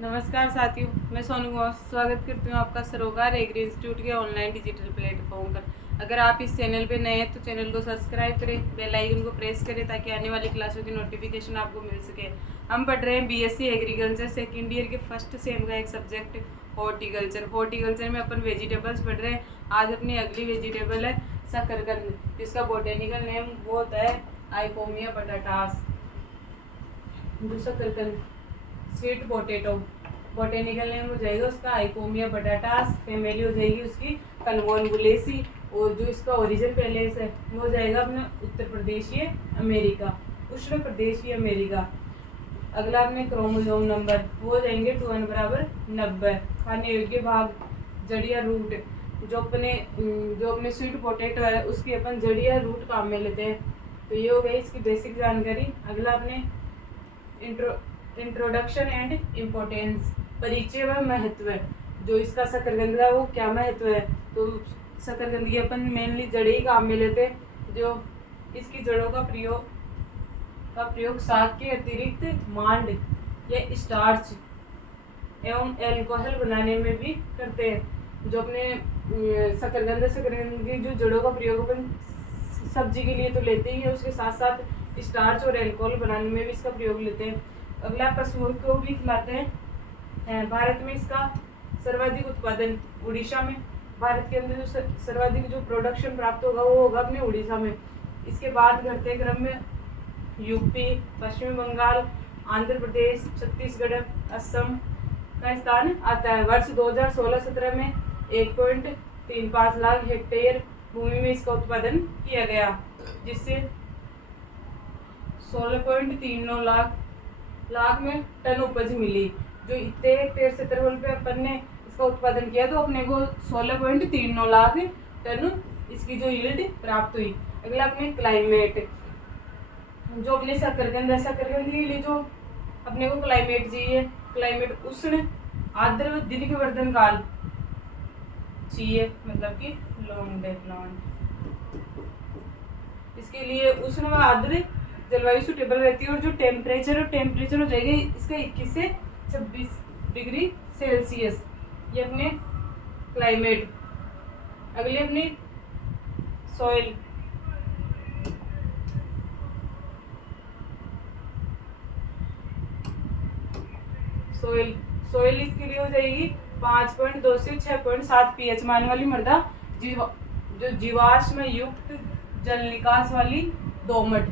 नमस्कार साथियों, मैं सोनू गौर स्वागत करती हूँ आपका सरोकार एग्री इंस्टीट्यूट के ऑनलाइन डिजिटल प्लेटफॉर्म पर। अगर आप इस चैनल पे नए हैं तो चैनल को सब्सक्राइब करें, बेल आइकन को प्रेस करें ताकि आने वाली क्लासों की नोटिफिकेशन आपको मिल सके। हम पढ़ रहे हैं बीएससी एग्रीकल्चर सेकेंड ईयर के फर्स्ट सेम का एक सब्जेक्ट हॉर्टिकल्चर। हॉर्टिकल्चर में अपन वेजिटेबल्स पढ़ रहे हैं। आज अपनी अगली वेजिटेबल है शकरकंद, जिसका बोटेनिकल नेम वो होता है आइकोमिया पटाटास। जो शकरकंद स्वीट पोटैटो, बोटेनिकल नेम हो जाएगा उसका आइकोमिया बटाटास। फैमिली हो जाएगी उसकी कन्वोलुलेसी। और जो इसका ओरिजिन पहले से वो हो जाएगा अपना उत्तर प्रदेशीय अमेरिका, उष्ण प्रदेशीय अमेरिका। अगला अपने क्रोमोसोम नंबर वो हो जाएंगे 2n बराबर 90। खाने योग्य भाग जड़िया रूट, जो अपने स्वीट पोटैटो है उसकी अपन जड़िया रूट काम में लेते हैं। तो ये हो गई इसकी बेसिक जानकारी। अगला अपने इंट्रोडक्शन एंड इम्पोर्टेंस, परिचय व महत्व। जो इसका शकरकंद का वो क्या महत्व है, तो शकरकंद की अपन मेनली जड़े ही काम में लेते हैं। जो इसकी जड़ों का प्रयोग साग के अतिरिक्त मांड या स्टार्च एवं एल्कोहल बनाने में भी करते हैं। जो अपने शकरकंद की जो जड़ों का प्रयोग अपन सब्जी के लिए तो लेते ही है, उसके साथ साथ स्टार्च और एल्कोहल बनाने में भी इसका प्रयोग लेते हैं। अगला पशुओं को भी खिलाते हैं। भारत में इसका सर्वाधिक उत्पादन उड़ीसा में, भारत के अंदर जो सर्वाधिक जो प्रोडक्शन प्राप्त होगा वो होगा अपने उड़ीसा में। इसके बाद घटते क्रम में यूपी, पश्चिम बंगाल, आंध्र प्रदेश, छत्तीसगढ़, असम का स्थान आता है। वर्ष 2016-17 में 1.35 लाख हेक्टेयर भूमि में इसका उत्पादन किया गया, जिससे 16.39 लाख में टन उपज मिली। जो इतने हेक्टेयर क्षेत्रफल पे अपन ने इसका उत्पादन किया तो अपने को 16.39 लाख टन इसकी जो यील्ड प्राप्त हुई। अगला अपने क्लाइमेट, जो अपने शकरकंद के लिए जो अपने को क्लाइमेट चाहिए, क्लाइमेट उष्ण आर्द्र व दीर्घवर्धन काल चाहिए, मतलब कि लॉन्ग डे प्लांट। इसके लिए उष्ण व आर्द्र जलवायु सुटेबल रहती है। और जो टेम्परेचर हो जाएगा इसका 21 से 26 डिग्री सेल्सियस, ये अपने क्लाइमेट। अगले अपनी सॉइल, सॉइल इसके लिए हो जाएगी 5.2 से 6.7 pH मान वाली मृदा, जो जीवाश्म युक्त जल निकास वाली दोमट।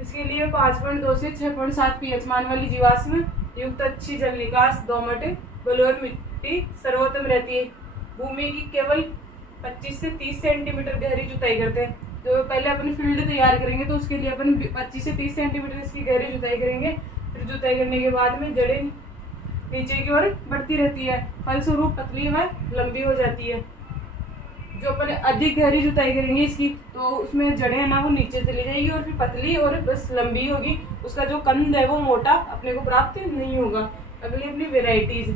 इसके लिए 5.2 से 6.7 pH मान वाली जीवाश्म युक्त अच्छी जल निकास दोमट बलुई मिट्टी सर्वोत्तम रहती है। भूमि की केवल 25 से 30 सेंटीमीटर गहरी जुताई करते हैं। तो पहले अपन फील्ड तैयार करेंगे तो उसके लिए अपन 25 से 30 सेंटीमीटर इसकी गहरी जुताई करेंगे। फिर जुताई करने के बाद में जड़ें नीचे की ओर बढ़ती रहती है, फलस्वरूप पतली व लंबी हो जाती है। जो अपन अधिक गहरी जुताई करेंगे इसकी तो उसमें जड़ें है ना वो नीचे चली जाएगी और फिर पतली और बस लंबी होगी। उसका जो कंद है वो मोटा अपने को प्राप्त नहीं होगा। अगली अपनी वेराइटीज,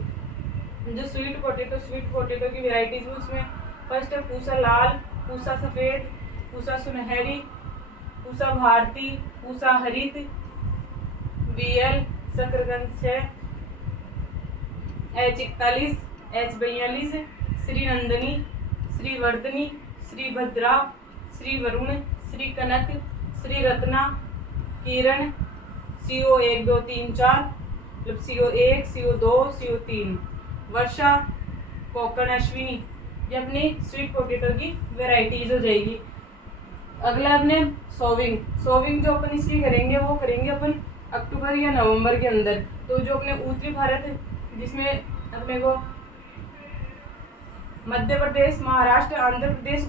जो स्वीट पोटैटो की वेराइटीज में उसमें फर्स्ट है पूसा लाल, पूसा सफ़ेद, पूसा सुनहरी, पूसा भारती, पूसा हरित, बीएल शकरकंद 6, H41, H42, श्री नंदनी, श्री वर्धनी, श्री भद्रा, श्री वरुण, श्री कनक, श्री रत्ना, किरण, CO1 2 3 4, मतलब CO1, CO2, CO3, वर्षा, कोकण अश्विनी, ये अपनी स्वीट पोटैटो की वेराइटीज हो जाएगी। अगला अपने सोविंग जो अपन इसकी करेंगे वो करेंगे अपन अक्टूबर या नवंबर के अंदर। तो जो अपने उत्तरी भारत जिसमें अपने को मध्य प्रदेश, महाराष्ट्र, आंध्र प्रदेश,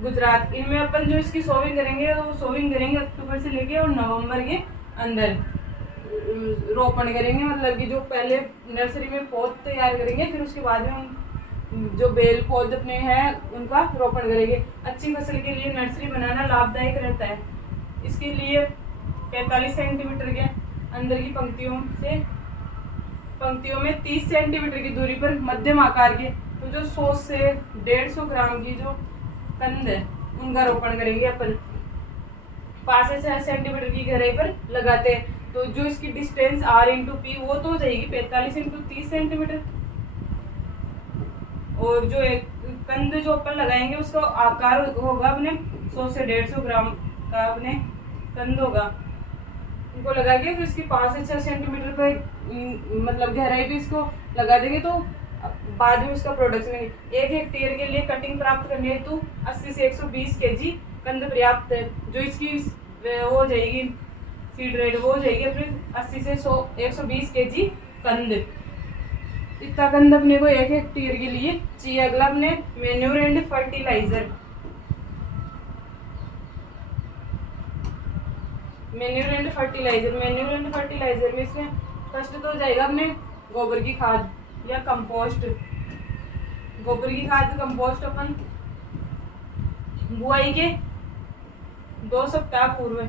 गुजरात इनमें अपन जो इसकी सोविंग करेंगे वो सोविंग करेंगे अक्टूबर से लेके और नवंबर के अंदर रोपण करेंगे। मतलब कि जो पहले नर्सरी में पौध तैयार करेंगे, फिर उसके बाद में हम जो बेल पौध अपने हैं उनका रोपण करेंगे। अच्छी फसल के लिए नर्सरी बनाना लाभदायक रहता है। इसके लिए 45 सेंटीमीटर के अंदर की पंक्तियों में 30 सेंटीमीटर की दूरी पर मध्यम आकार के, तो जो 100 से 150 ग्राम की जो कंद है उनका रोपण करेंगे अपन 5 से 6 सेंटीमीटर की गहराई पर लगाते हैं। तो जो इसकी डिस्टेंस r इंटू पी वो तो हो जाएगी 45 इंटू 30 सेंटीमीटर। और जो एक कंद जो अपन लगाएंगे उसका आकार होगा अपने 100 से 150 ग्राम का अपने कंद होगा। उनको लगा के फिर इसकी 5 से 6 सेंटीमीटर पर मतलब गहराई भी इसको लगा देंगे। तो बाद में उसका प्रोडक्शन है 1 हेक्टेयर के लिए कटिंग प्राप्त करने हेतु 80 से 120 केजी कंद पर्याप्त है। जो इसकी वो हो जाएगी सीड रेट वो हो जाएगी फिर 80 से 120 केजी कंद। इतना कंद अपने को 1 हेक्टेयर के लिए चाहिए। अगला अपने manure and fertilizer. Manure and fertilizer में इसमें फर्स्ट तो हो जाएगा अपने गोबर की खाद या कंपोस्ट। गोबर की खाद कंपोस्ट अपन बुआई के 2 सप्ताह पूर्व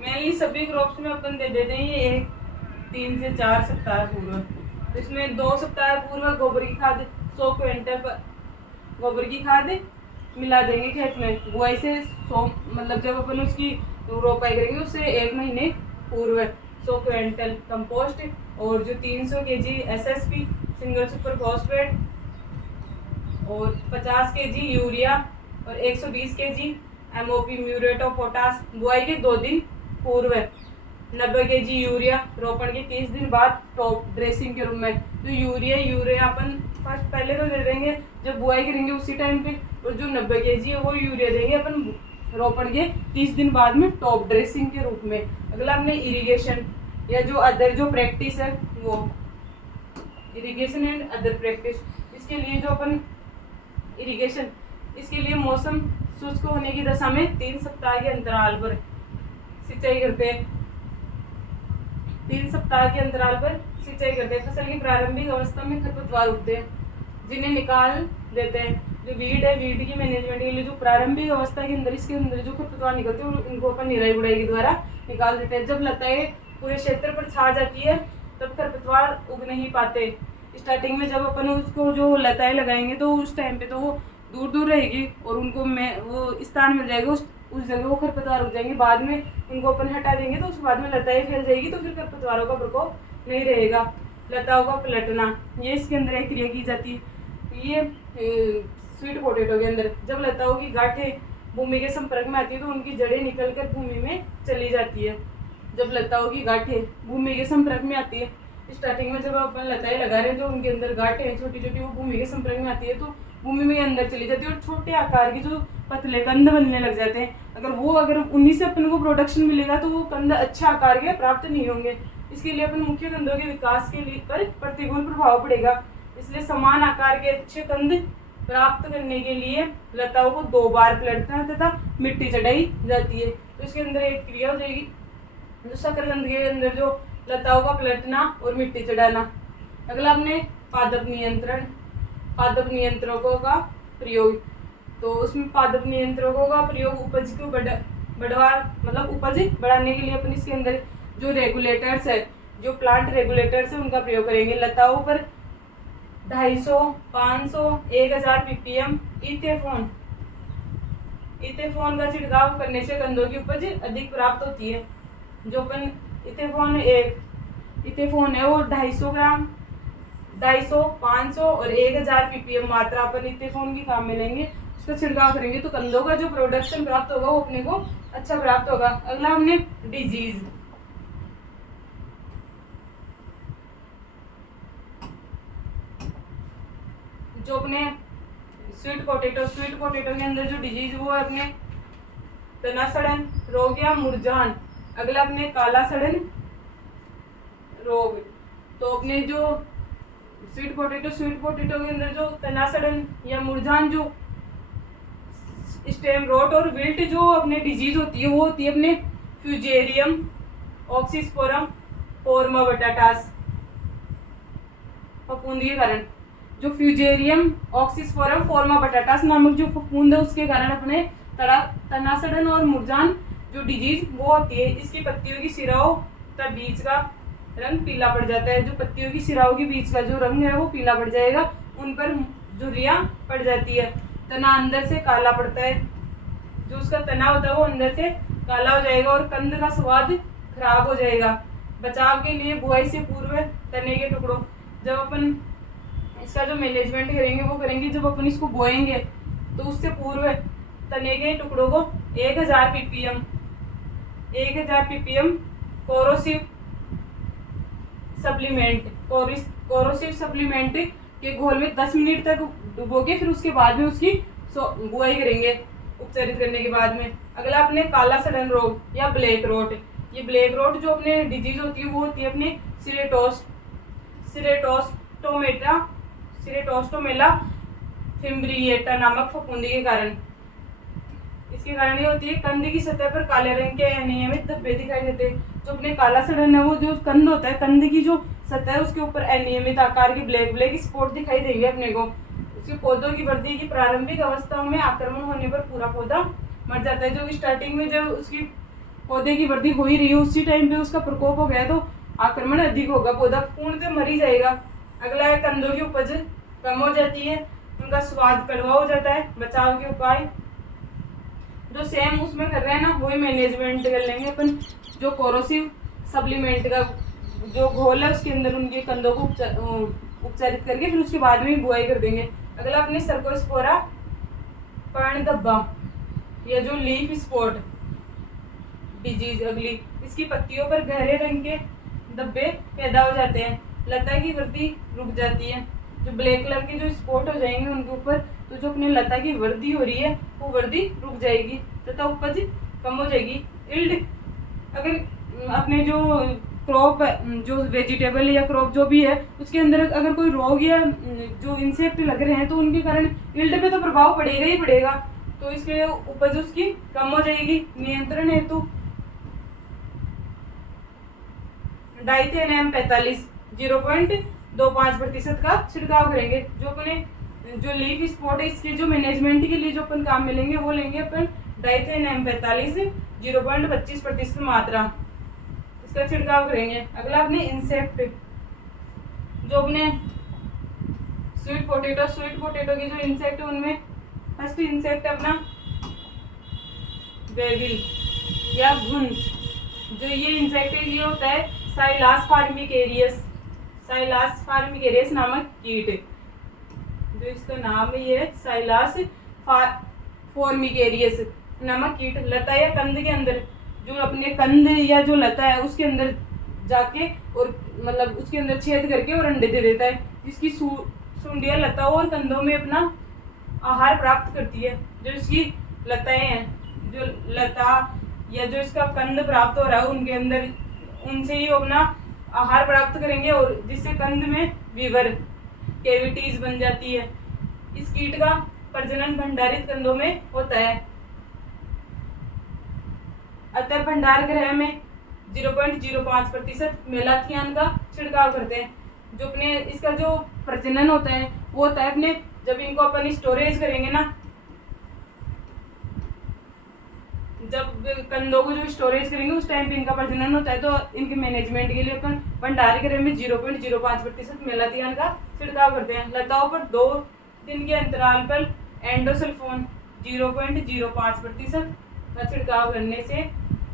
मेनली सभी क्रॉप्स में अपन दे देते हैं ये 3 से 4 सप्ताह पूर्व। इसमें 2 सप्ताह पूर्व गोबर की खाद 100 क्विंटल पर गोबर की खाद मिला देंगे खेत में। बुआई से 100 मतलब जब अपन उसकी रोपाई करेंगे उससे 1 महीने पूर्व 100 क्विंटल कंपोस्ट और जो 300 KG SSP single super phosphate और 50 केजी यूरिया और 120 KG MOP muriate of potash बुआई के 2 दिन पूर्व 90 केजी यूरिया रोपण के 30 दिन बाद टॉप ड्रेसिंग के रूप में। जो यूरिया अपन फर्स्ट पहले तो दे देंगे जब बुआई करेंगे उसी टाइम पे, और जो 90 केजी है वो यूरिया देंगे अपन रोपण के 30 दिन बाद में टॉप ड्रेसिंग के रूप में। अगला हमने इरिगेशन या जो अदर जो प्रैक्टिस है वो इरिगेशन एंड अदर प्रैक्टिस। इसके लिए जो अपन इरिगेशन इसके लिए मौसम शुष्क होने की दशा में 3 सप्ताह के अंतराल पर सिंचाई करते हैं। 3 सप्ताह के अंतराल पर सिंचाई करते हैं। फसल की प्रारंभिक अवस्था में खरपतवार उगते हैं जिन्हें निकाल देते हैं। जो वीड है वीड की मैनेजमेंट के लिए जो प्रारंभिक अवस्था के अंदर इसके अंदर जो खरपतवार निकलते हैं उनको अपन निराई गुड़ाई के द्वारा निकाल देते हैं। जब लताएं पूरे क्षेत्र पर छा जाती है तब खरपतवार उग नहीं पाते। स्टार्टिंग में जब अपन उसको जो लताएं लगाएंगे तो उस टाइम पे तो वो दूर दूर रहेगी और उनको वो स्थान मिल जाएगा उस जगह वो खरपतवार उग जाएंगे। बाद में उनको अपन हटा देंगे तो उसके बाद में लताएं फैल जाएगी तो फिर खरपतवारों का प्रकोप नहीं रहेगा। लताओं का पलटना ये इसके अंदर एक क्रिया की जाती है। ये स्वीट पोटैटो के अंदर जब लताओं की गांठें भूमि के संपर्क में आती है तो उनकी जड़ें निकलकर भूमि में चली जाती है। जब लताओं की गांठें भूमि के संपर्क में आती है स्टार्टिंग में जब अपन लताएं लगा रहे हैं जो उनके अंदर गांठें हैं छोटी छोटी वो भूमि के संपर्क में आती है तो भूमि में अंदर चली जाती है और छोटे आकार के जो पतले कंद बनने लग जाते हैं। अगर उन्हीं से अपन को प्रोडक्शन मिलेगा तो वो कंद अच्छे आकार के प्राप्त नहीं होंगे। इसके लिए अपन मुख्य कंदों के विकास के लिए पर प्रतिकूल प्रभाव पड़ेगा। इसलिए समान आकार के अच्छे कंद प्राप्त करने के लिए लताओं को 2 बार पलटना है तथा मिट्टी चढ़ाई जाती है। तो इसके अंदर एक क्रिया हो जाएगी जो शकरकंद के अंदर जो लताओं का पलटना और मिट्टी चढ़ाना। अगला अपने पादप नियंत्रकों का प्रयोग। तो उसमें पादप नियंत्रकों का प्रयोग उपज को उपज बढ़ाने के लिए अपन इसके अंदर जो रेगुलेटर्स है जो प्लांट रेगुलेटर्स है उनका प्रयोग करेंगे। लताओं पर 250, 500, 1000 ppm इथेफोन का छिड़काव करने से कंदों की उपज अधिक प्राप्त होती है। जो अपन इथेफोन है वो 250 ग्राम 250, 500 और 1000 ppm मात्रा अपन इथेफोन की काम में लेंगे उसका छिड़काव करेंगे तो कंदों का जो प्रोडक्शन प्राप्त होगा वो अपने को अच्छा प्राप्त होगा। अगला हमने डिजीज जो अपने स्वीट पोटैटो के अंदर जो डिजीज वो है अपने तना सड़न रोग या मुरझान। अगला अपने काला सड़न रोग। तो अपने जो स्वीट पोटैटो के अंदर जो तना सड़न या मुरझान जो स्टेम रोट और विल्ट जो अपने डिजीज होती है वो होती है अपने फ्यूजेरियम ऑक्सीस्पोरम फोर्मा बटाटास फफूंद के कारण। जो फ्यूजेरियम ऑक्सीस्पोरम फोर्मा बटाटास नामक जो फफूंद है उसके कारण अपने तना सड़न और मुरझान जो डिजीज वो होती है। इसकी पत्तियों की सिराओं तथा बीज का रंग पीला पड़ जाता है। जो पत्तियों की सिराओं के बीच का जो रंग है वो पीला पड़ जाएगा, उन पर झुर्रियाँ पड़ जाती है। तना अंदर से काला पड़ता है, जो उसका तना होता है वो अंदर से काला हो जाएगा और कंद का स्वाद खराब हो जाएगा। बचाव के लिए बुआई से पूर्व तने के टुकड़ों, जब अपन इसका जो मैनेजमेंट करेंगे वो करेंगे जब अपन इसको बोएंगे, तो उससे पूर्व तने के टुकड़ों को 1000 ppm कोरोसिव सप्लीमेंट के घोल में 10 मिनट तक डुबो के फिर उसके बाद में उसकी बुआई करेंगे उपचारित करने के बाद में। अगला अपने काला सड़न रोग या ब्लैक रोट। ये ब्लैक रोट जो अपने डिजीज होती है वो होती है अपने सिरेटोस्टोमेला फिम्ब्रिएटा नामक फफूंदी के कारण। इसके कारण ये होती है कंद की सतह पर काले रंग के अनियमित धब्बे दिखाई देते हैं। जो अपने काला सड़न है वो जो कंद होता है, कंद की जो सतह है उसके ऊपर अनियमित आकार के ब्लैक स्पॉट दिखाई देंगे अपने को। उसके पौधों की वृद्धि की प्रारंभिक अवस्थाओं में आक्रमण होने पर पूरा पौधा मर जाता है। जो स्टार्टिंग में जब उसकी पौधे की वृद्धि हो ही रही है उसी टाइम पे उसका प्रकोप हो गया तो आक्रमण अधिक होगा, पौधा पूर्णतः मर ही जाएगा। अगला है कंदों की उपज कम हो जाती है, उनका स्वाद कड़वा हो जाता है। बचाव के उपाय जो सेम उसमें कर रहे हैं ना वही मैनेजमेंट कर लेंगे अपन। जो कोरोसिव सप्लीमेंट का जो घोल है उसके अंदर उनके कंदों को उपचारित करके फिर उसके बाद में बुआई कर देंगे। अगला अपने सर्कोस्पोरा पर्ण धब्बा या जो लीफ स्पॉट डिजीज, अगली इसकी पत्तियों पर गहरे रंग के धब्बे पैदा हो जाते हैं, लता की वृद्धि रुक जाती है। जो ब्लैक कलर के जो स्पॉट हो जाएंगे उनके ऊपर, तो जो अपने लता की वृद्धि हो रही है वो वृद्धि रुक जाएगी तथा उपज कम हो जाएगी। इल्ड, अगर अपने जो क्रॉप जो वेजिटेबल या क्रॉप जो भी है उसके अंदर अगर कोई रोग या जो इंसेक्ट लग रहे हैं तो उनके कारण इल्ड पे तो प्रभाव पड़ेगा ही पड़ेगा, तो इसके उपज उसकी कम हो जाएगी। नियंत्रण हेतु डाइथेनियम 45 0.25% का छिड़काव करेंगे। जो अपने जो लीफ स्पॉट है इसके जो मैनेजमेंट के लिए जो अपन काम में लेंगे वो लेंगे अपन डाइथेनियम 45 0.25% मात्रा, इसका छिड़काव करेंगे। अगला अपने इंसेक्ट, जो अपने स्वीट पोटैटो की जो इंसेक्ट है उनमें फर्स्ट इंसेक्ट अपना बेबिल या घुन। जो ये इंसेक्ट है ये होता है साइलास फार्मिकेरियस नामक कीट। जो इसका नाम है ये साइलास फॉर्मिकेरियस नामक कीट लता या कंद के अंदर, जो अपने कंद या जो लता है उसके अंदर जाके और मतलब उसके अंदर छेद करके और अंडे दे देता है, जिसकी सुंडियां लताओं और कंदों में अपना आहार प्राप्त करती है। जो इसकी लताएं हैं, जो लता या जो इसका कंद प्राप्त हो रहा है उनके अंदर उनसे ही अपना आहार प्राप्त करेंगे और जिससे कंद में वीवर कैविटीज बन जाती है। इस कीट का प्रजनन भंडारित कंदों में होता है, अतः भंडार गृह में 0.05% मेलाथियान का छिड़काव करते हैं। जो अपने इसका जो प्रजनन होता है वो होता है अपने जब इनको अपन स्टोरेज करेंगे ना, जब कंदों को जो स्टोरेज करेंगे उस टाइम पे इनका प्रजनन होता है, तो इनके मैनेजमेंट के लिए अपन भंडार गृह में 0.05% मेलाथियान का छिड़काव करते हैं। लताओं पर 2 दिन के अंतराल पर एंडोसल्फोन 0.05% का छिड़काव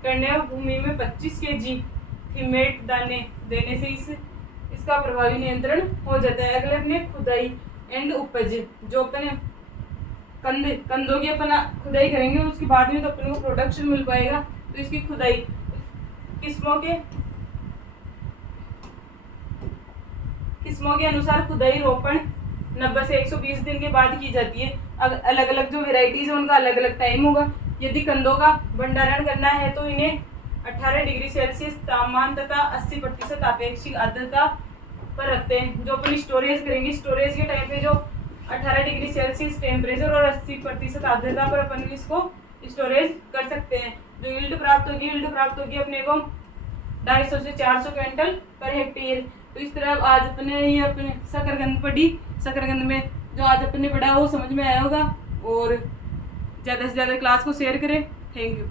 करने और भूमि में 25 kg थिमेट दाने देने से इसका प्रभावी नियंत्रण हो जाता है। अगले अपने खुदाई एंड उपज, जो अपने कंदों की अपन खुदाई करेंगे उसके बाद में तो अपन को प्रोडक्शन मिल पाएगा, तो इसकी खुदाई किस्मों के अनुसार खुदाई रोपण 90 से 120 दिन के बाद की जाती है। अलग अलग जो वेराइटीज है उनका अलग अलग टाइम होगा। यदि कंदों का भंडारण करना है तो इन्हें 18 डिग्री सेल्सियस तापमान तथा 80% आपेक्षिक आर्द्रता पर रखते हैं। जो अपन स्टोरेज करेंगे, स्टोरेज के टाइम पे जो 18 डिग्री सेल्सियस टेम्परेचर और 80% आर्द्रता पर अपन इसको स्टोरेज कर सकते हैं। जो यील्ड प्राप्त होगी अपने को 250 से 400 क्विंटल पर हेक्टेयर। तो इस तरह आज अपने ये अपने शकरकंद पढ़ी, शकरकंद में जो आज अपने पढ़ा वो समझ में आया होगा, और ज़्यादा से ज़्यादा क्लास को शेयर करें। Thank you.